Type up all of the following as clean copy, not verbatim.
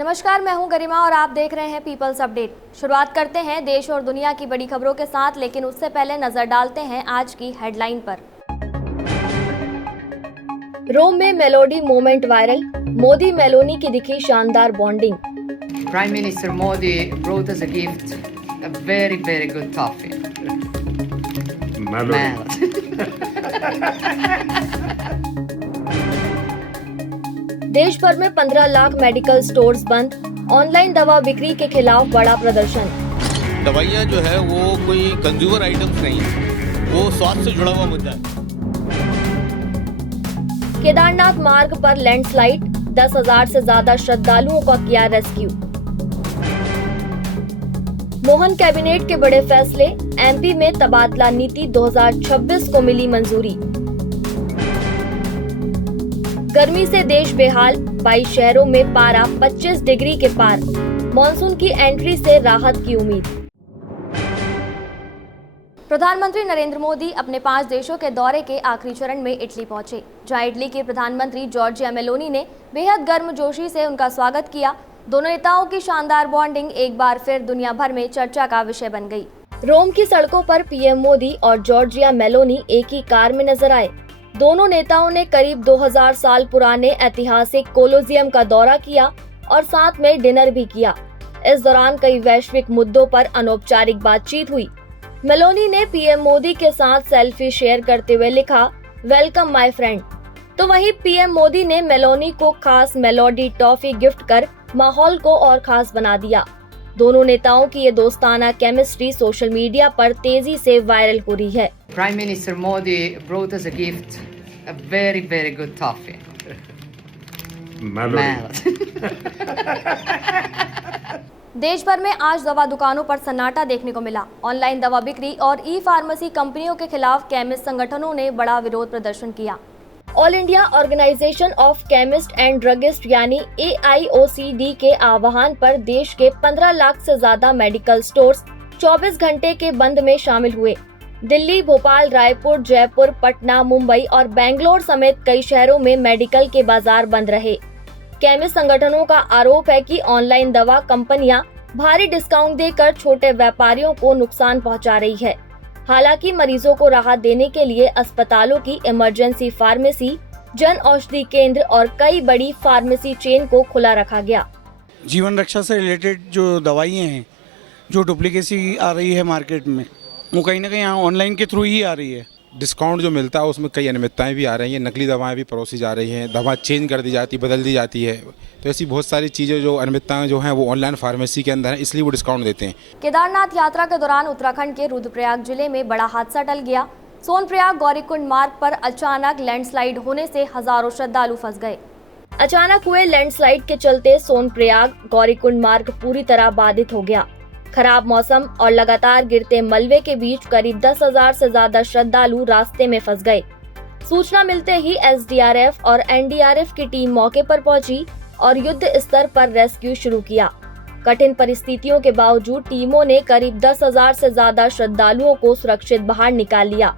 नमस्कार, मैं हूं गरिमा और आप देख रहे हैं पीपल्स अपडेट। शुरुआत करते हैं देश और दुनिया की बड़ी खबरों के साथ, लेकिन उससे पहले नजर डालते हैं आज की हेडलाइन पर। रोम में melody moment viral, Modi Meloni की दिखी शानदार bonding. Prime Minister Modi brought us a gift, a very good toffee. देश भर में 15 लाख मेडिकल स्टोर्स बंद, ऑनलाइन दवा बिक्री के खिलाफ बड़ा प्रदर्शन। दवाइयाँ जो है वो कोई कंज्यूमर आइटम्स नहीं है, वो स्वास्थ्य से जुड़ा हुआ मुद्दा है। केदारनाथ मार्ग पर लैंडस्लाइड, 10,000 से ज्यादा श्रद्धालुओं का किया रेस्क्यू। मोहन कैबिनेट के बड़े फैसले, एमपी में तबादला नीति 2026 को मिली मंजूरी। गर्मी से देश बेहाल, 22 शहरों में पारा 25 डिग्री के पार, मॉनसून की एंट्री से राहत की उम्मीद। प्रधानमंत्री नरेंद्र मोदी अपने 5 देशों के दौरे के आखिरी चरण में इटली पहुंचे, जहां इटली की प्रधानमंत्री जॉर्जिया मेलोनी ने बेहद गर्मजोशी से उनका स्वागत किया। दोनों नेताओं की शानदार बॉन्डिंग एक बार फिर दुनिया भर में चर्चा का विषय बन गई। रोम की सड़कों पर पीएम मोदी और जॉर्जिया मेलोनी एक ही कार में नजर आए। दोनों नेताओं ने करीब 2000 साल पुराने ऐतिहासिक कोलोजियम का दौरा किया और साथ में डिनर भी किया। इस दौरान कई वैश्विक मुद्दों पर अनौपचारिक बातचीत हुई। मेलोनी ने पीएम मोदी के साथ सेल्फी शेयर करते हुए लिखा, वेलकम माय फ्रेंड। तो वहीं पीएम मोदी ने मेलोनी को खास मेलोडी टॉफी गिफ्ट कर माहौल को और खास बना दिया। दोनों नेताओं की ये दोस्ताना केमिस्ट्री सोशल मीडिया पर तेजी से वायरल हो रही है। Prime Minister Modi brought us a gift, a very good toffee. देश भर में आज दवा दुकानों पर सन्नाटा देखने को मिला। ऑनलाइन दवा बिक्री और ई फार्मेसी कंपनियों के खिलाफ केमिस्ट संगठनों ने बड़ा विरोध प्रदर्शन किया। All India organisation of chemist and druggist यानी AIOCD के आह्वान पर देश के 15 लाख से ज्यादा मेडिकल स्टोर्स 24 घंटे के बंद में शामिल हुए। दिल्ली, भोपाल, रायपुर, जयपुर, पटना, मुंबई और बेंगलोर समेत कई शहरों में मेडिकल के बाजार बंद रहे। केमिस्ट संगठनों का आरोप है कि ऑनलाइन दवा कंपनियां भारी डिस्काउंट देकर छोटे व्यापारियों को नुकसान पहुंचा रही है। हालांकि मरीजों को राहत देने के लिए अस्पतालों की इमरजेंसी फार्मेसी, जन औषधि केंद्र और कई बड़ी फार्मेसी चेन को खुला रखा गया। जीवन रक्षा से रिलेटेड जो दवाइयाँ हैं, जो डुप्लीकेसी आ रही है मार्केट में, वो कहीं ना कहीं यहाँ ऑनलाइन के थ्रू ही आ रही है। डिस्काउंट जो मिलता है उसमें कई अनियमितताएं भी आ रही हैं, नकली दवाएं भी परोसी जा रही हैं, दवा चेंज कर दी जाती, बदल दी जाती है। तो ऐसी बहुत सारी चीज़ें जो अनियमितताएं जो हैं वो ऑनलाइन फार्मेसी के अंदर हैं, इसलिए वो डिस्काउंट देते हैं। केदारनाथ यात्रा के दौरान उत्तराखंड के रुद्रप्रयाग जिले में बड़ा हादसा टल गया। सोनप्रयाग गौरीकुंड मार्ग पर अचानक लैंडस्लाइड होने से हजारों श्रद्धालु फंस गए। अचानक हुए लैंडस्लाइड के चलते सोनप्रयाग गौरीकुंड मार्ग पूरी तरह बाधित हो गया। खराब मौसम और लगातार गिरते मलबे के बीच करीब 10,000 से ज्यादा श्रद्धालु रास्ते में फंस गए। सूचना मिलते ही SDRF और NDRF की टीम मौके पर पहुंची और युद्ध स्तर पर रेस्क्यू शुरू किया। कठिन परिस्थितियों के बावजूद टीमों ने करीब 10,000 से ज्यादा श्रद्धालुओं को सुरक्षित बाहर निकाल लिया।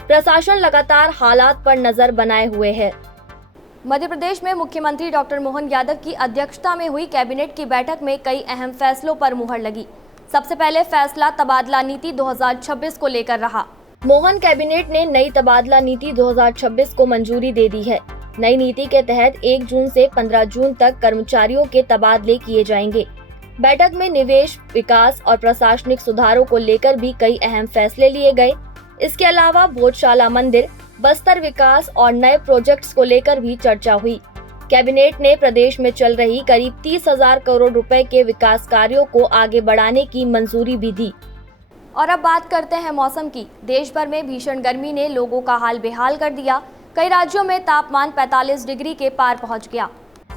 प्रशासन लगातार हालात पर नजर बनाए हुए है। मध्य प्रदेश में मुख्यमंत्री डॉक्टर मोहन यादव की अध्यक्षता में हुई कैबिनेट की बैठक में कई अहम फैसलों पर मुहर लगी। सबसे पहले फैसला तबादला नीति 2026 को लेकर रहा। मोहन कैबिनेट ने नई तबादला नीति 2026 को मंजूरी दे दी है। नई नीति के तहत 1 जून से 15 जून तक कर्मचारियों के तबादले किए जाएंगे। बैठक में निवेश, विकास और प्रशासनिक सुधारों को लेकर भी कई अहम फैसले लिए गए। इसके अलावा भोजशाला मंदिर, बस्तर विकास और नए प्रोजेक्ट्स को लेकर भी चर्चा हुई। कैबिनेट ने प्रदेश में चल रही करीब 30,000 करोड़ रुपए के विकास कार्यों को आगे बढ़ाने की मंजूरी भी दी। और अब बात करते हैं मौसम की। देश भर में भीषण गर्मी ने लोगों का हाल बेहाल कर दिया। कई राज्यों में तापमान 45 डिग्री के पार पहुंच गया।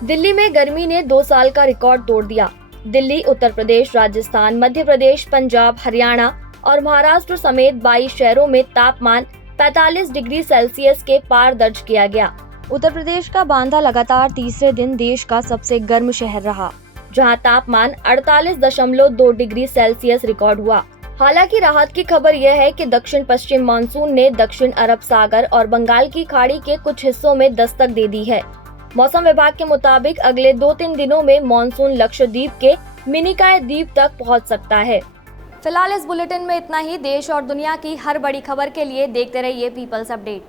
दिल्ली में गर्मी ने 2 साल का रिकॉर्ड तोड़ दिया। दिल्ली, उत्तर प्रदेश, राजस्थान, मध्य प्रदेश, पंजाब, हरियाणा और महाराष्ट्र समेत 22 शहरों में तापमान 45 डिग्री सेल्सियस के पार दर्ज किया गया। उत्तर प्रदेश का बांदा लगातार तीसरे दिन देश का सबसे गर्म शहर रहा, जहां तापमान 48.2 डिग्री सेल्सियस रिकॉर्ड हुआ। हालांकि राहत की खबर यह है कि दक्षिण पश्चिम मानसून ने दक्षिण अरब सागर और बंगाल की खाड़ी के कुछ हिस्सों में दस्तक दे दी है। मौसम विभाग के मुताबिक अगले 2-3 दिनों में मॉनसून लक्षद्वीप के मिनिकॉय द्वीप तक पहुंच सकता है। फिलहाल इस बुलेटिन में इतना ही। देश और दुनिया की हर बड़ी खबर के लिए देखते रहिए पीपल्स अपडेट।